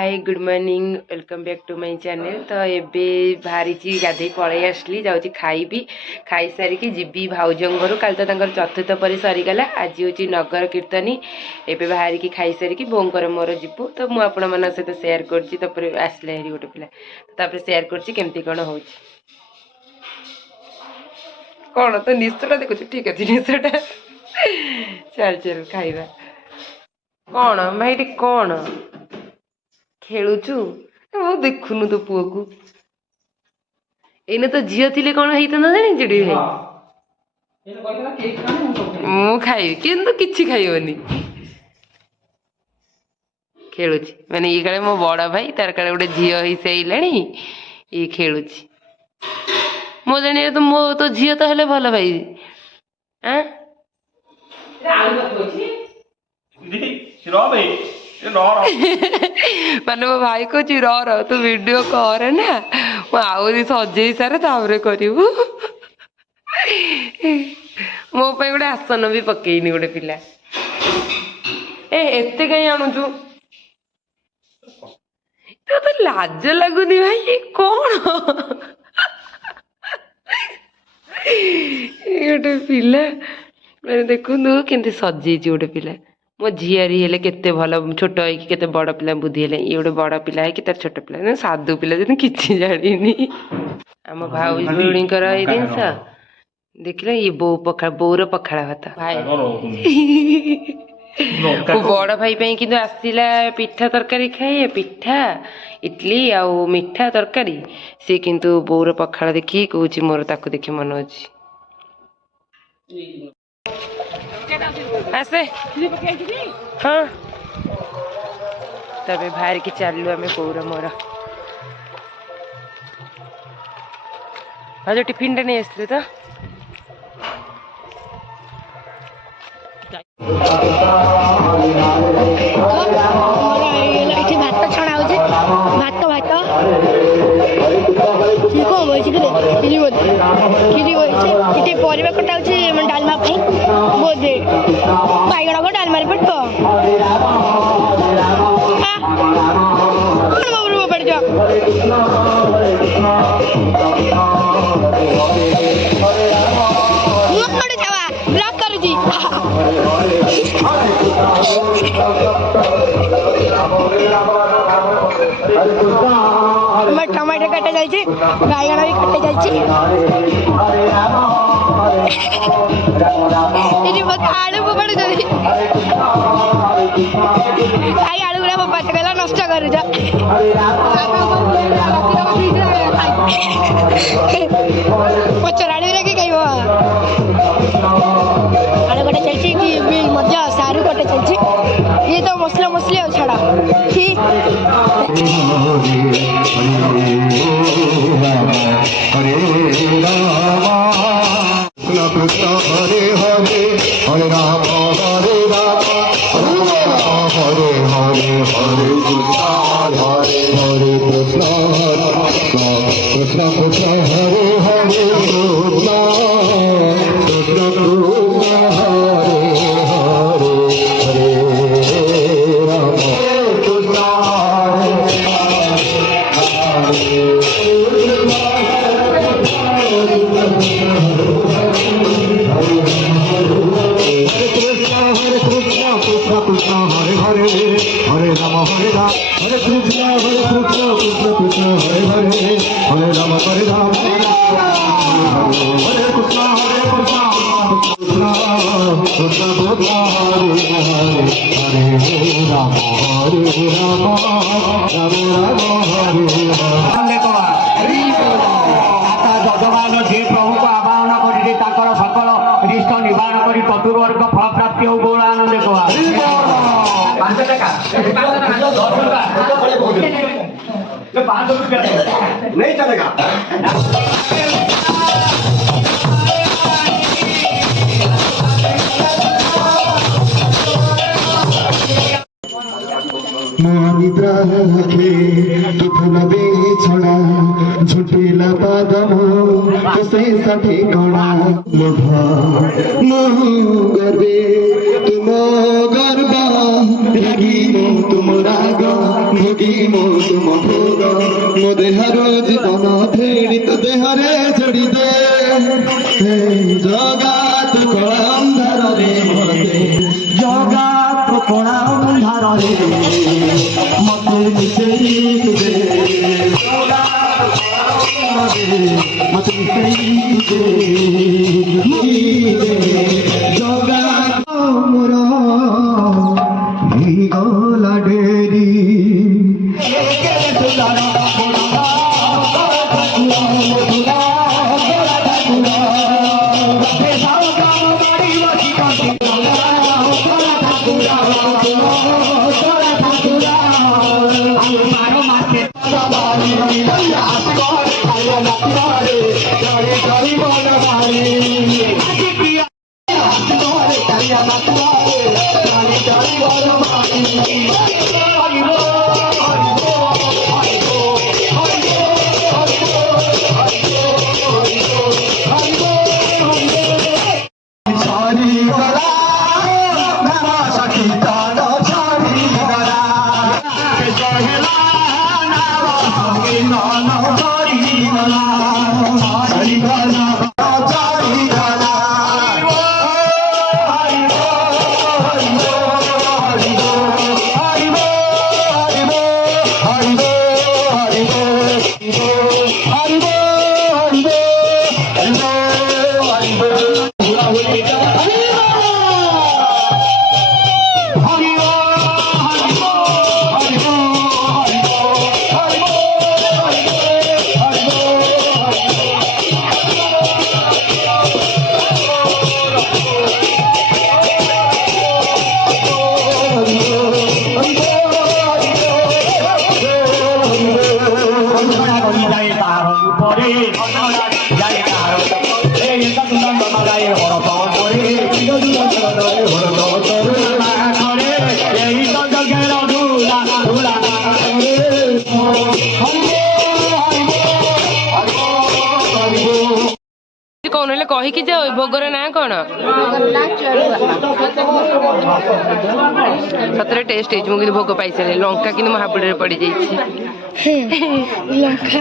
Hi good morning welcome back to my channel. तो एबे बाहरी गाधे पलि आसली जाऊँगी खाइबी खाई सारिकी जीवी भाउज घर काल तो चतुर्थ पर सरीगला आज हूँ नगर कीर्तनी एबे बाहरिकी खाई सारिकी बोंकर मोर जीवु तो मुझे आपण मान सहित सेयार कर आसला हेरी गोटे पिला तो सेयार करमती कौन हो कौन तो निश्चटा देखु ठीक अच्छे निश्चटा चल चल खाइबा कौन भाई कौन खेलुचु देखुनु तो पुओ को एने तो झील थी कौन होता जानी मु खाई किंतु किछि खाइबनी खेलुची माने ये काले मो बड़ भाई तार काले गोटे झील हो साइलानी ये खेलुची मो जानी तो मो तो झील तो हेले भल भाई माने मो भाई कहूँ र तू वीडियो कर ना मुझे सजे सारे तापर करू मो पे गोटे आसन भी पकईनी गोटे पिला एते कहीं आणुचु तो लाज लगुनि भाई कौन गोटे पिला मैंने देखु केमती सजे गोटे पिला मो झीआरी हेले केते भल छोट होते बड़ पिला बुद्धि हेले ये गोटे बड़ पिला है कि तार छोट पिला साधु पिला जन किछि जानिनी आम भाई भौणीकर ये जिनस देखिल ये बो पखाड़ बोर पखाड़ा भात भाई बड़ भाई पे कि आसला पिठा तरकारी खाए पिठा इडली आउ मिठा तरकारी सी किंतु बोर पखाड़ देखी कहूँ मोर ताकू देखी मन अच्छी आसे हाँ तबे बाहर की चलू आम बोर मोर हाँ जो टिफिन टा नहीं आसले तो भात छड़ा हो भात भात कौन खीरी परिवा कटा डालमा बोधे बैगण को डालमार पट ब्लॉक करूची टमाटर काटा जाइए बैगण भी काटा जाइए आलू फोपाड़ आई आलू गुड़ा फोपाड़ गला नष्ट कर पचर आलू लगे कह आलू कटा चलती कि मजा सारू कटा चलती ये तो मसला मसली और छड़ा ठीक हरे हरे हरे राम हरे राम हरे हरे हरे हरे कृष्ण कृष्ण कृष्ण हरे हरे कृष्ण चतुर्वर्ग फल प्राप्ति हो गौर आनंद नहीं चलेगा निद्रा रखे तुफलबे छड़ा झुटिला पादम कसै साठी कणा लोभ गर्वे तुम गर्व रागी तुम राग भोगी ମୋଦ ମଧୁର ମୋ ଦେହର ଜୀବନ ଧେଡ଼ି ତୋ ଦେହରେ ଯୋଡ଼ି ଦେ ଜଗାତ କଳା ଅନ୍ଧାରରେ ମତେ ଜଗାତ କଳା ଅନ୍ଧାରରେ ମତେ ମିଶେଇ ଦେ ମତେ ମିଶେଇ ଦେ ଜଗାତ ମୋର ଗଲା ଡେରି କଣ ହେଲେ କହିକି ଯାଅ ଏ ଭୋଗର ନାଁ କଣ? ସତରେ ଟେଷ୍ଟ ହେଇଛି। ମୁଁ କିନ୍ତୁ ଭୋଗ ପାଇସାରିଲି। ଲଙ୍କା କିନ୍ତୁ ମୋ ହାବୁଡରେ ପଡିଯାଇଛି। ଲଙ୍କା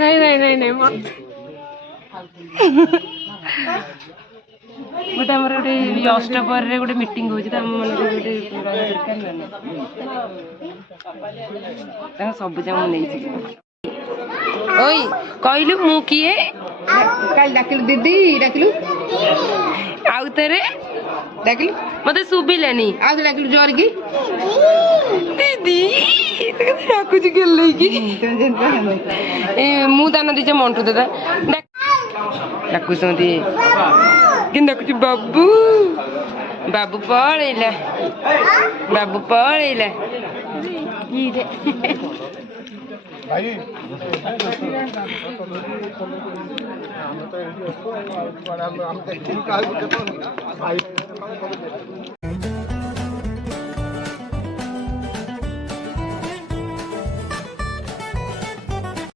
ନାଇଁ ନାଇଁ ନାଇଁ ନାଇଁ ଗୋଟେ ଆମର ଗୋଟେ ଅଷ୍ଟପହରରେ ଗୋଟେ ମିଟିଂ ହଉଛି ତ ଆମ ମାନଙ୍କର ଗୋଟେ ଦରକାର ନା ତାଙ୍କ ସବୁ ଯାକ ମୁଁ ନେଇଛି। ଓଇ କହିଲୁ ମୁଁ କିଏ? କାଲି ଡାକିଲୁ ଦିଦି ଡାକିଲୁ ଆଉ ଥରେ ଡାକିଲୁ ମତେ ଶୁଭିଲାନି। ଆଉ ଥରେ ଡାକିଲୁ ଜୋରକି ଦିଦି ଡାକୁଛି ଗେଲେଇକି। ମୁଁ ଦାନ ଦେଇଛି ମଣ୍ଟୁ ଦାଦା ଡାକୁଛନ୍ତି କିନ୍ତୁ ଡାକୁଛି ବାବୁ। ବାବୁ ପଳେଇଲା। ବାବୁ ପଳେଇଲା।